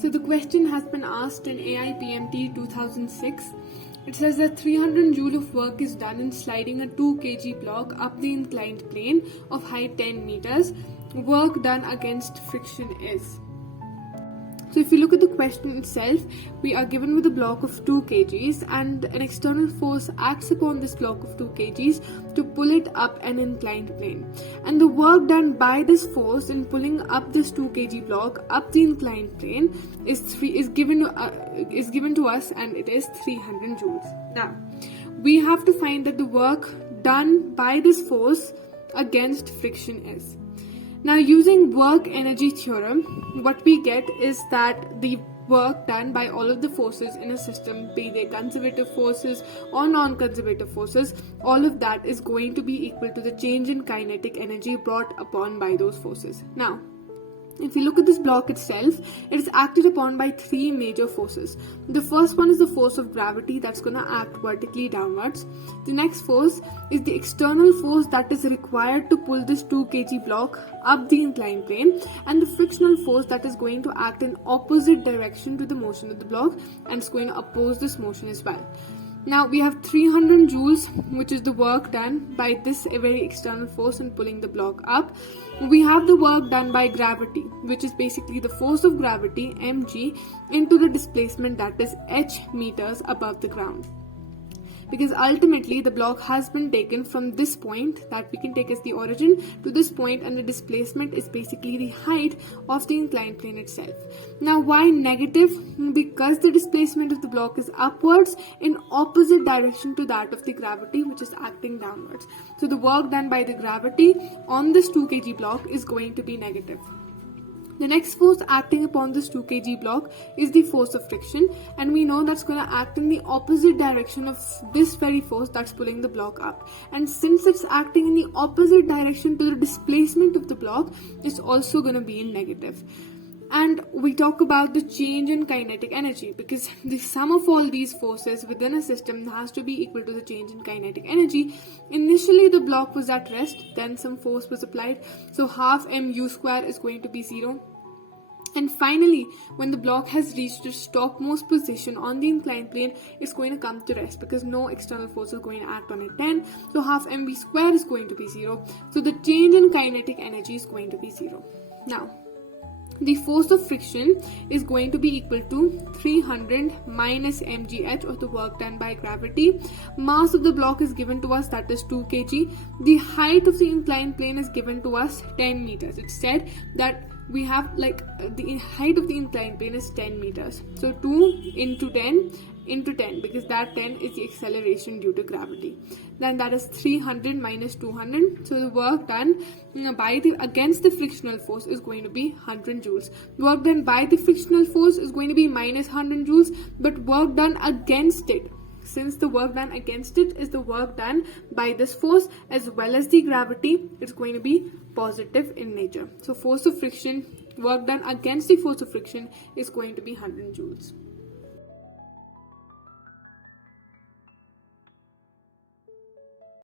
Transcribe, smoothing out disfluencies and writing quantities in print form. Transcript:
So the question has been asked in AI PMT 2006. It says that 300 joule of work is done in sliding a 2 kg block up the inclined plane of height 10 meters. Work done against friction is. So if you look at the question itself, we are given with a block of 2 kgs and an external force acts upon this block of 2 kgs to pull it up an inclined plane. And the work done by this force in pulling up this 2 kg block up the inclined plane is given to us, and it is 300 joules. Now, we have to find that the work done by this force against friction is. Now, using work energy theorem, what we get is that the work done by all of the forces in a system, be they conservative forces or non-conservative forces, all of that is going to be equal to the change in kinetic energy brought upon by those forces. Now, if you look at this block itself, it is acted upon by 3 major forces. The first one is the force of gravity that's going to act vertically downwards. The next force is the external force that is required to pull this 2 kg block up the inclined plane, and the frictional force that is going to act in opposite direction to the motion of the block and it's going to oppose this motion as well. Now we have 300 joules, which is the work done by this very external force in pulling the block up. We have the work done by gravity, which is basically the force of gravity, mg, into the displacement that is h meters above the ground. Because ultimately the block has been taken from this point that we can take as the origin to this point, and the displacement is basically the height of the inclined plane itself. Now, why negative? Because the displacement of the block is upwards in opposite direction to that of the gravity, which is acting downwards. So the work done by the gravity on this 2 kg block is going to be negative. The next force acting upon this 2 kg block is the force of friction, and we know that's going to act in the opposite direction of this very force that's pulling the block up. And since it's acting in the opposite direction to the displacement of the block, it's also going to be in negative. And we talk about the change in kinetic energy, because the sum of all these forces within a system has to be equal to the change in kinetic energy. Initially the block was at rest, then some force was applied, so half mu square is going to be 0. And finally, when the block has reached its topmost position on the inclined plane, it's going to come to rest because no external force is going to act on it then. So half mv square is going to be 0. So the change in kinetic energy is going to be 0. Now, the force of friction is going to be equal to 300 minus mgh, or the work done by gravity. Mass of the block is given to us, that is 2 kg. The height of the inclined plane is given to us 10 meters. It's said that we have the height of the inclined plane is 10 meters. So 2 into 10 into 10, because that 10 is the acceleration due to gravity. Then that is 300 minus 200. So the work done against the frictional force is going to be 100 joules. Work done by the frictional force is going to be minus 100 joules, but work done against it, since the work done against it is the work done by this force as well as the gravity, it's going to be positive in nature. So force of friction, work done against the force of friction, is going to be 100 joules.